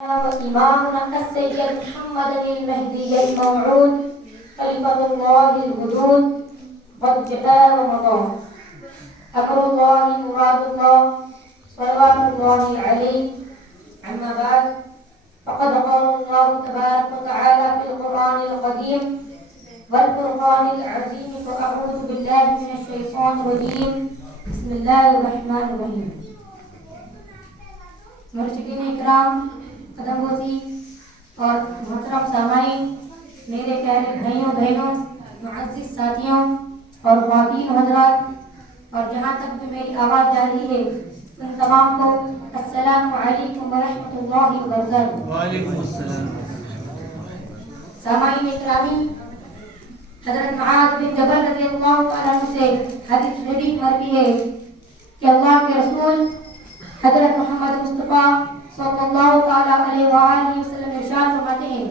وإمامنا السيد محمد المهدي الموعود خليفة الله الوجود قد جاء رمضان أمر الله مراد الله صلوات الله عليه. أما بعد فقد قال الله تبارك وتعالى في القرآن القديم والفرقان العظيم فأعوذ بالله من الشيطان الرجيم بسم الله الرحمن الرحيم. مرشدین اکرام، قدم بوسی اور محترم سامعین، میرے پیارے بھائیوں بہنوں، معزز ساتھیوں اور خواتین حضرات، اور جہاں تک بھی میری آواز جا رہی ہے ان تمام کو السلام علیکم ورحمۃ اللہ وبرکاتہ۔ وعلیکم السلام۔ سامعین اکرامی، حضرت معاذ بن جبل رضی اللہ تعالیٰ عنہ سے حدیث شریف مروی ہے کہ اللہ کے رسول حضرت محمد مصطفیٰ صلی اللہ تعالیٰ علیہ وآلہ وسلم ارشاد فرماتے ہیں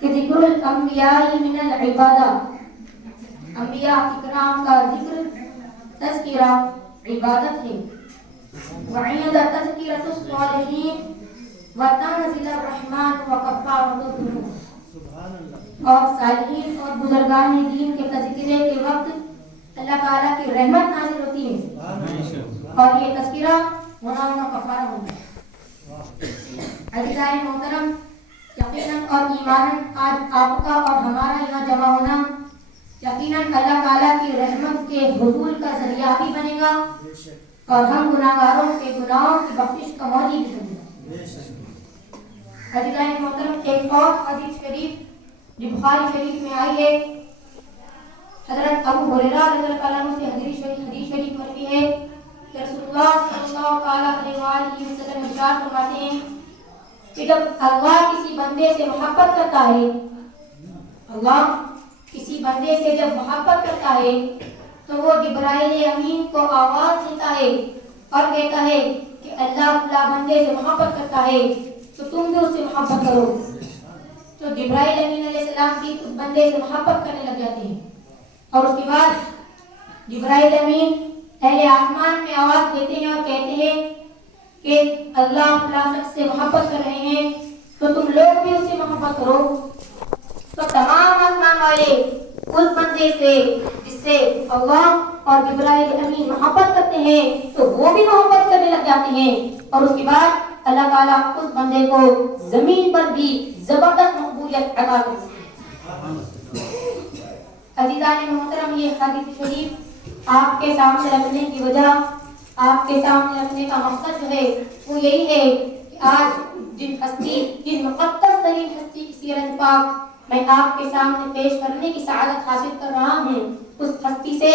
کہ ذکر الانبیاء من العبادہ، انبیاء اکرام کا ذکر تذکرہ عبادت ہے۔ وعند تذکرۃ الصالحین وتنزل الرحمن وکفارۃ الذنوب، اور صالحین اور بزرگان دین کے تذکرے کے وقت اللہ تعالیٰ کی رحمت نازل ہوتی ہے اور یہ تذکرہ گناہوں کا کفارہ ہوتا ہے۔ عزیزائے محترم، یقیناً اور ایماناً آج آپ کا اور ہمارا یہاں جمع ہونا یقیناً اللہ تعالیٰ کی رحمت کے حصول کا ذریعہ بھی بنے گا اور ہم گناہگاروں کے گناہوں کی بخشش کا موجی بھی بنے گا۔ عزیزائے محترم، ایک اور حدیث شریف جو بخاری شریف میں آئی ہے، حضرت ابو ہریرہ رضی اللہ عنہ سے حدیث شریف مروی ہے کہ رسول اللہ صلی اللہ علیہ وآلہ وسلم ارشاد فرماتے ہیں کہ جب اللہ کسی بندے سے محبت کرتا ہے، اللہ کسی بندے سے جب محبت کرتا ہے تو وہ جبرائیل امین کو آواز دیتا ہے اور کہتا ہے کہ اللہ فلاں بندے سے محبت کرتا ہے تو تم بھی اس سے محبت کرو۔ تو جبرائیل امین علیہ السلام بھی اس بندے سے محبت کرنے لگ جاتے ہیں اور اس کے بعد جبرائیل امین اہل آسمان میں آواز دیتے ہیں اور کہتے ہیں کہ اللہ فلاں شخص سے محبت کر رہے ہیں تو تم لوگ بھی اس سے محبت کرو۔ تو تمام آسمان والے اس بندے سے جس سے اللہ اور جبرائیل امین محبت کرتے ہیں تو وہ بھی محبت کرنے لگ جاتے ہیں اور اس کے بعد اللہ تعالیٰ اس بندے کو زمین پر بھی زبردست مقبولیت عطا کرتے ہیں۔ عزیزان محترم، یہ حدیث شریف آپ کے سامنے رکھنے کی وجہ، آپ کے سامنے رکھنے کا مقصد جو ہے وہ یہی ہے کہ آج جن مقدس ترین ہستی کی سیرت پاک میں آپ کے سامنے پیش کرنے کی سعادت حاصل کر رہا ہوں، اس ہستی سے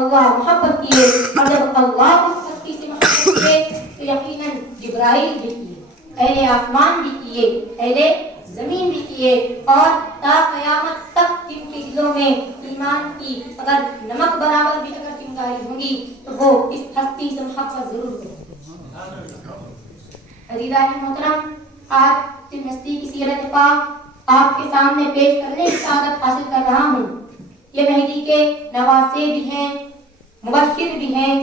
اللہ محبت کیے اور جب اللہ اس ہستی سے محبت کیے تو یقیناً جبرائیل بھی کیے، اہل آسمان بھی کیے، اہل زمین بھی کیے، اور تا قیامت تک جن کے دلوں میں ایمان کی اگر نمک برابر بھی اگر چنگاری ہوگی تو وہ اس ہستی سے محبت ضرور کریں۔ عزیزان محترم، آج جن ہستی کی سیرت پاک آپ کے سامنے پیش کرنے کی سعادت حاصل کر رہا ہوں، یہ مہدی کے نواسے بھی ہیں، مبشر بھی ہیں،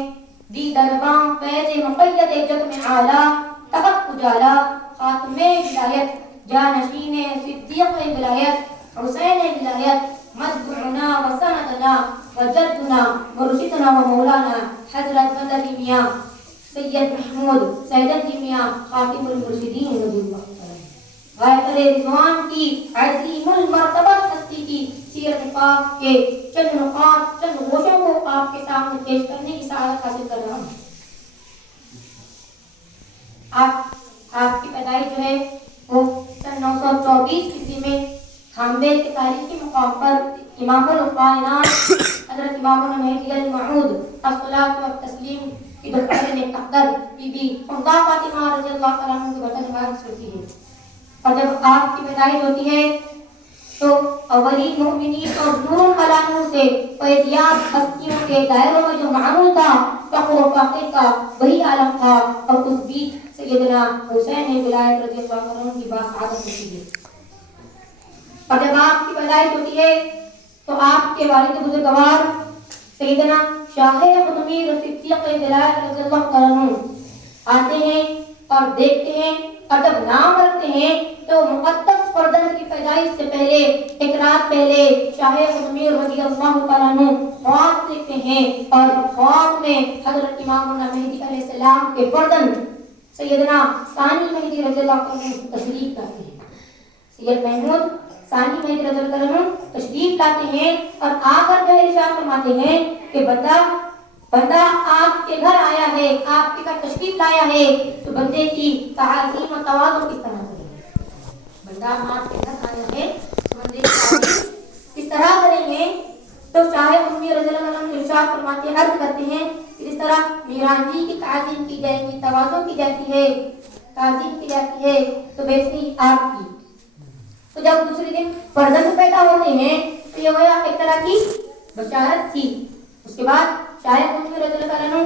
دی درباں فیض مقید جگ میں اعلیٰ تخت اجالا خاتم ولایت جانشین صدیق ولایت حسین ولایت متبعنا وسندنا وجدنا مرشدنا ومولانا حضرت مدنی میاں سید محمود سیدنی میاں خاتم المرشدین رضی اللہ تعالیٰ غائب رضوان کی عظیم المرتبہ ہستی کی سیرت پاک کے چند نقاط، چند گوشوں کو آپ کے سامنے پیش کرنے کی سعادت حاصل کر رہا ہوں۔ آپ کی پیدائش جو ہے وہ سن 924 عیسوی میں تھانبے کے تاریخی مقام پر امام الکائنات حضرت امام المہدی الموعود الصلاۃ والتسلیم کی دختر اقدر بی بی حمدہ فاطمہ رضی اللہ تعالیٰ عنہ کے وطن مبارک سے ہوتی ہے، اور جب آپ کی پیدائش ہوتی ہے تو اولین مؤمنین اور نور علی نور سے فیضیاب ہستیوں کے دائروں میں جو معمول تھا فخر و فخر کا وہی عالم تھا، اور اس بیچ سیدنا حسین ولایت رضی اللہ عنہ کی باسعادت ہوتی ہے۔ اور جب آپ کی پیدائش ہوتی ہے تو آپ کے والد بزرگوار سیدنا شاہ قطبی صدیق ولایت رضی اللہ عنہ آتے ہیں اور دیکھتے ہیں اور جب نام رکھتے ہیں تو مقدس فرزند کی پیدائش سے پہلے ایک رات پہلے شاہ عمیر رضی اللہ تعالیٰ عنہ خواب دیکھتے ہیں اور خواب میں حضرت امام مہدی علیہ السلام کے فرزند سیدنا ثانی مہدی رضی اللہ تعالیٰ عنہ تشریف لاتے ہیں. سید محمود ثانی مہدی رضی اللہ عنہ تشریف لاتے ہیں اور آ کر جو ارشاد فرماتے ہیں کہ بندہ آپ کے گھر آیا ہے, آپ کے گھر تشریف لایا ہے, تو بندے کی تعظیم و تواضع کس طرح کریں گے؟ بندہ آپ کے گھر آیا ہے تو بندے کی تعظیم کس طرح کریں گے؟ تو شاہ عمیر رضی اللہ عنہ ارشاد فرماتے ہیں, عرض کرتے ہیں کہ جس طرح میران جی کی تعظیم کی جائے گی, تواضع کی جاتی ہے, تعظیم کی جاتی ہے, تو ویسے ہی آپ کی. تو جب دوسرے دن فرزند پیدا ہوتے ہیں تو یہ ہوا ایک طرح کی بشارت تھی. اس کے بعد شاہ عمیر رضی اللہ عنہ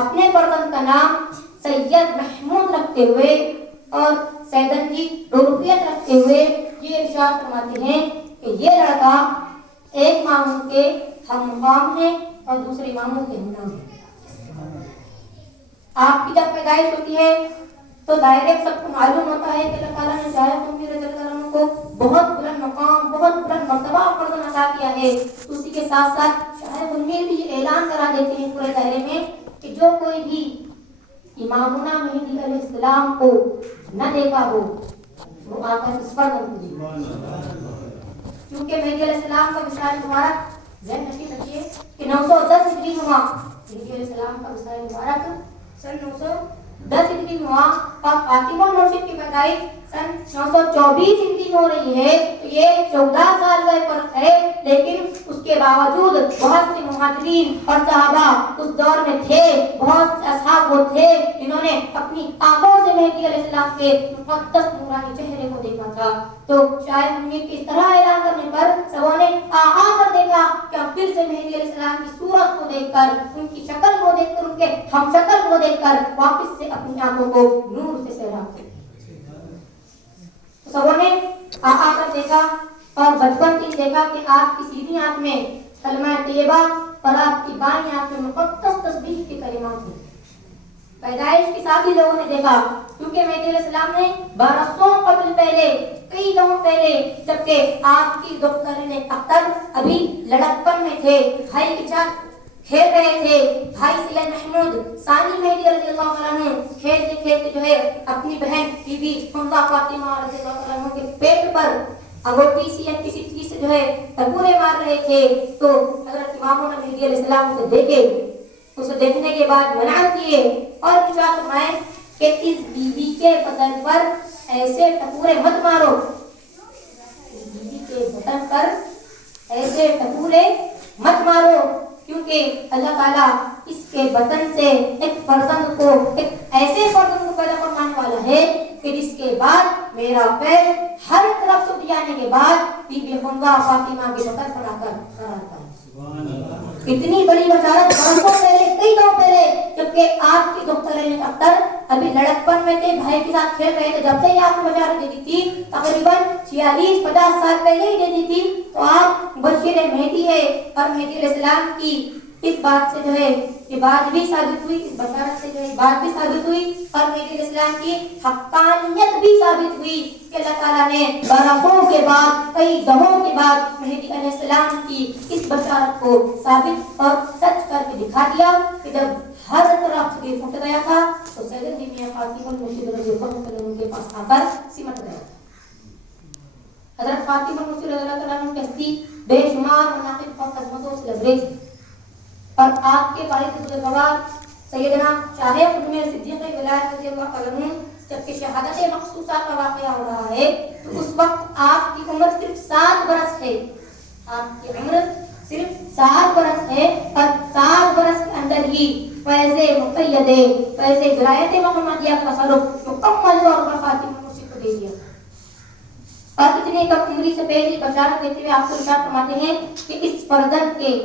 اپنے فرزند کا نام سید محمود رکھتے ہوئے اور سیدن جی رفیعت رکھتے ہوئے یہ ارشاد فرماتے ہیں کہ یہ لڑکا ایک ماموں کے ہم مقام ہے اور دوسرے ماموں کے ہم نام ہے. آپ کی جب پیدائش ہوتی ہے تو ڈائریکٹ سب کو معلوم ہوتا ہے کہ اللہ تعالیٰ نے شاہ عمیر رضی اللہ عنہ کو بہت بلند مقام, بہت بلند مرتبہ فرزند عطا کیا ہے. تو اسی کے ساتھ ساتھ شاہ عمیر بھی یہ اعلان کرا دیتے ہیں پورے دائرے میں کہ جو کوئی بھی امامنا مہدی علیہ السلام کو نہ دیکھا ہو وہ آ کر اس پر کیونکہ مہدی علیہ السلام کا وصال مبارک ذہن نشین رکھیے کہ 910 ہجری میں ہوا. مہدی علیہ السلام کا وصال مبارک سن 910 ہجری میں ہوا اور فاطمہ مرشد کی پیدائش سن 924 ہجری میں ہو رہی ہے. تو یہ 14 سال کا فرق ہے, لیکن اس کے باوجود بہت سے مہاجرین اور صحابہ اس دور میں تھے, بہت سے اصحاب وہ تھے جنہوں نے اپنی آنکھوں سے مہدی علیہ السلام کے مقدس نورانی چہرے کو دیکھا تھا. تو شاہ عمیر کی اس طرح اعلان کرنے پر سبوں نے آ کر دیکھا کہ اب پھر سے مہدی علیہ السلام کی صورت کو دیکھ کر, ان کی شکل کو دیکھ کر, ان کے ہم شکل کو دیکھ کر واپس سے اپنی آنکھوں کو نور سے سیراب کیا. سبوں نے آ کر دیکھا اور بچپن سے دیکھا کہ آپ کی سیدھی آنکھ میں کلمہ طیبہ اور آپ کی بائیں آنکھ میں مقدس تسبیح کے کلمات ہیں. پیدائش کے ساتھ ہی لوگوں نے دیکھا, کیونکہ مہدی علیہ السلام نے 1200 قبل پہلے, کئی دنوں پہلے, جبکہ آپ کی دختر نے اختر ابھی لڑکپن میں تھے, بھائی کے ساتھ کھیل رہے تھے, بھائی سید محمود ثانی مہدی رضی اللہ عنہ کھیلتے کھیلتے جو ہے اپنی بہن بی بی حمزہ فاطمہ رضی اللہ عنہ کے پیٹ پر انگوٹھی سی یا کسی چیز سے جو ہے ٹکورے مار رہے تھے. تو حضرت امام مہدی علیہ السلام سے دیکھے, اسے دیکھنے کے بعد منع کیے اور ارشاد فرمائے کہ اس بی بی کے بدن پر ایسے ٹکورے مت مارو, اس بی بی کے بدن پر ایسے ٹکورے مت مارو, کیونکہ اللہ تعالیٰ اس کے بدن سے ایک فرزند کو, ایک ایسے فرزند کو پیدا فرمانے والا ہے کہ جس کے بعد میرا پیر ہر طرف سے جانے کے بعد بی بی حمزہ فاطمہ کے بدن پر آ کر کھڑا رہتا ہے. اتنی بڑی بشارت برسوں پہلے, کئی دنوں پہلے, جبکہ آپ کی دختر اختر ابھی لڑکپن میں تھے, بھائی کے ساتھ کھیل رہے تھے, جب سے ہی آپ کو بشارت دے دی تھی, تقریباً 46-50 سال پہلے ہی دے دی تھی. تو آپ مبشر مہدی ہے اور مہدی علیہ السلام کی اس بات سے جو ہے یہ بات بھی ثابت ہوئی, اس بشارت سے جو ہے بات بھی ثابت ہوئی اور مہدی علیہ السلام کی حقانیت بھی ثابت ہوئی کہ اللہ تعالیٰ نے برسوں کے بعد, کئی دہوں کے بعد مہدی علیہ السلام کی اس بشارت کو ثابت اور سچ کر کے دکھا دیا کہ جب ہر طرف سے پھٹ گیا تھا تو سید میاں فاطمہ مرشد رضی اللہ عنہ کے پاس آ کر سمٹ گیا. حضرت فاطمہ مرشد رضی اللہ عنہ کی ہستی بے شمار مناقب اور عظمتوں سے لبریز اور آپ کے بارک گوار سیدنا شاہ عمیر صدیق ولایت رضی اللہ عنہ جبکہ شہادت مخصوصہ کا واقعہ ہو رہا ہے تو اس وقت آپ کی عمر صرف 7 برس ہے. آپ کی عمر صرف 7 برس ہے اور 7 برس کے اندر ہی فیض مقیدے, فیض ولایت محمدیہ کا تصرف مکمل طور پر فاطمہ مرشد کو دے دیا. اور اتنے کم عمری سے پہلے بشارت دیتے ہوئے آپ کو ارشاد فرماتے ہیں کہ اس فرزند کے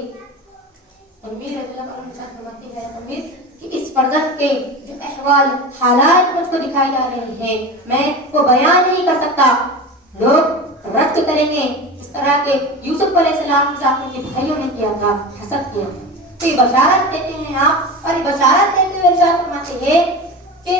امیر رضی اللہ عنہ ارشاد فرماتے ہیں امیر کہ اس فرزند کے جو احوال حالات مجھ کو دکھائی جا رہے ہیں میں وہ بیان نہیں کر سکتا. لوگ رد کریں گے اس طرح کے یوسف علیہ السلام کے ساتھ ان کے بھائیوں نے کیا تھا, حسد کیا. تو یہ بشارت دیتے ہیں آپ, اور یہ بشارت دیتے ہوئے ارشاد فرماتے ہیں کہ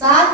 7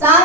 7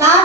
7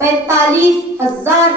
45,000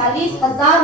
45,000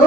2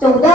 14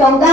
14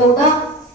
14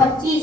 25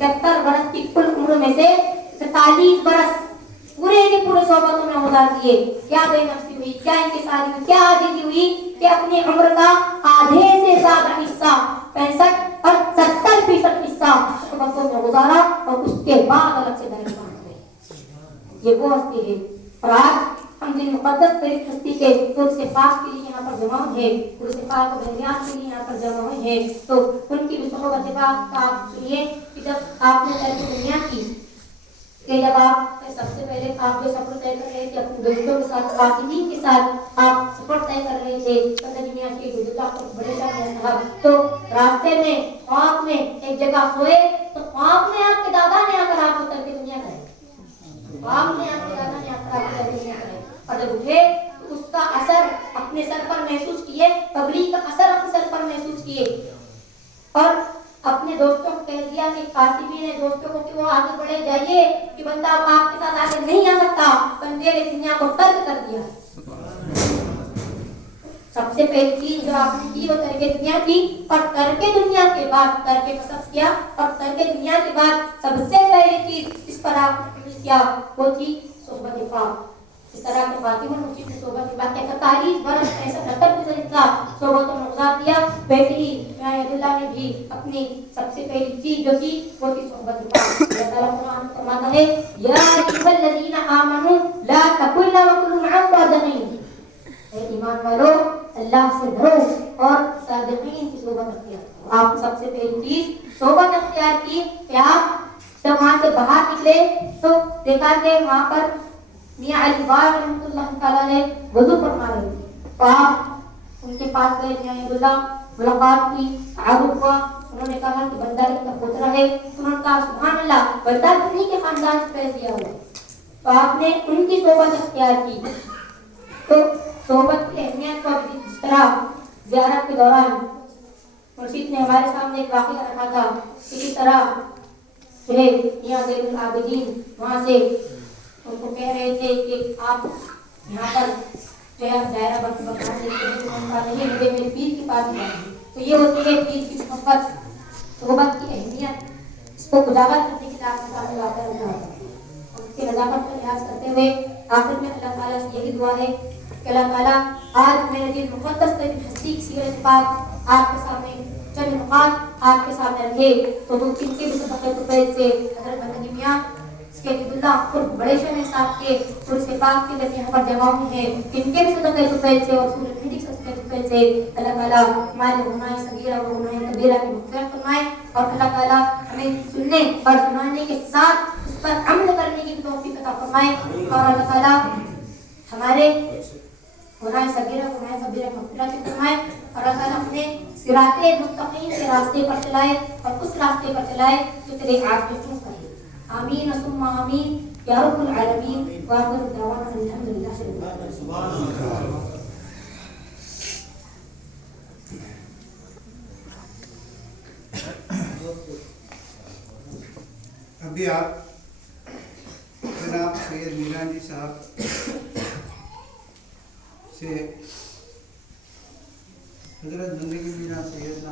75 برس کی کل عمر میں سے 43 برس پورے کے پورے صحبتوں میں گزار دیے. کیا بے نفسی ہوئی, کیا انکساری ہوئی, کیا عاجزی ہوئی کہ اپنی عمر کا آدھے سے زیادہ حصہ 65 اور 70% حصہ صحبتوں میں گزارا اور اس کے بعد الگ سے درجان ہوئے. یہ وہ ہستی ہے. اور آج ہم دن مقدس ترین ہستی کے قدس پاک کے لیے یہاں پر جمع ہیں, قدس پاک و بہنیات کے لیے یہاں پر جمع ہوئے ہیں. تو ان کی بھی صحبت پاک کا آپ سنیے کہ جب آپ نے ترک دنیا کی, کہ جب آپ سب سے پہلے آپ جو سفر طے کر رہے تھے اپنے دوستوں کے ساتھ, قاصدین کے ساتھ آپ سفر طے کر رہے تھے دنیا کے بڑے صاحب, تو راستے میں خواب میں ایک جگہ سوئے تو خواب میں آپ کے دادا نے آ کر آپ کو ترک دنیا کرے, خواب میں آپ کے دادا نے آ کر آپ کو ترک دنیا کرے. اور جب اٹھے تو اس کا اثر اپنے سر پر محسوس کیے, قبری کا اثر اپنے سر پر محسوس کیے, اور اپنے دوستوں کو کہہ دیا کہ قاسمی نے دوستوں کو کہ وہ آگے بڑھے جائیے کہ بندہ اب آپ کے ساتھ آگے نہیں آ سکتا, بندے نے دنیا کو ترک کر دیا. سب سے پہلی چیز جو آپ نے کی وہ ترک دنیا کی, اور ترک دنیا کے بعد ترک کسب کیا, اور ترک دنیا کے بعد سب سے پہلی چیز اس پر آپ نے کیا وہ تھی صحبت پاک. اس طرح کے فاطمہ المسجد نے صحبت پاک کے 41 برس 70% کا صحبتوں میں گزار دیا. ویسے ہی اللہ نے بھی اپنی سب سے پہلی چیز جو تھی وہ تھی صحبت پاک. اللہ تعالیٰ قرآن میں فرماتا ہے یا ایھا الذین آمنوا لا تقولوا وقولوا مع الصادقین, اے ایمان والو اللہ سے ڈرو اور صادقین کی صحبت اختیار کرو. آپ سب سے پہلی چیز صحبت اختیار کی کہ آپ جب وہاں سے باہر نکلے تو دیکھا کہ وہاں پر میاں علی بار رحمۃ اللہ تعالیٰ نے وضو فرما رہے تھے, تو آپ ان کے پاس گئے, میاں اللہ ملاقات کی, تعارف ہوا, انہوں نے کہا کہ بندہ کا پوترا ہے, انہوں نے کہا سبحان اللہ بندہ انہیں کے خاندان سے پیدا کیا ہوا. تو آپ نے ان کی صحبت اختیار کی. تو صحبت کی اہمیت کو جس طرح زیارت کے دوران مرشد نے ہمارے سامنے ایک واقعہ رکھا تھا, اسی طرح یہاں زین العابدین وہاں سے ان کو کہہ رہے تھے کہ آپ یہاں پر جو ہے دائرہ بند بکھان دیتے ہیں, تو ان کا نہیں مجھے میرے پیر کے پاس جائیں. تو یہ ہوتی ہے پیر کی محبت, صحبت کی اہمیت, اس کو اجاگر کرنے کے لیے آپ کے سامنے لا کر رکھا ہے. اس کی نظافت کا لحاظ کرتے ہوئے آخر میں اللہ تعالیٰ سے یہی دعا ہے کہ اللہ تعالیٰ آج میرے دل مقدس ترین ہستی کی سیرت پاک آپ کے سامنے چند نقاط آپ کے سامنے رکھے. تو ان کے بھی صدقے توفیق سے حضرت بندگی میاں اس کے عبد اللہ خود بڑے شہر صاحب کے پورے سے پاک کے لیے یہاں پر جمع ہوئے ہیں, ان کے بھی صدقے توفیق سے اور سورۃ الحج صدقے توفیق سے اللہ تعالیٰ ہمارے گناہ صغیرہ و گناہ کبیرہ کی مغفرت فرمائے, اور اللہ تعالیٰ ہمیں سننے اور سنانے کے ساتھ اس پر عمل کرنے کی توفیق عطا فرمائے, اور اللہ تعالیٰ ہمارے گناہ صغیرہ گناہ کبیرہ کی مغفرت فرمائے, اور اللہ تعالیٰ اپنے صراط مستقیم کے راستے پر چلائے اور اس راستے پر چلائے جو تیرے عاقبت کرے. آمین ثم آمین یا رب العالمین. وآخر دعوانا الحمدللہ رب العالمین. ابھی آپ جناب سید میران جی صاحب سے حضرت بندگی میاں سیدنا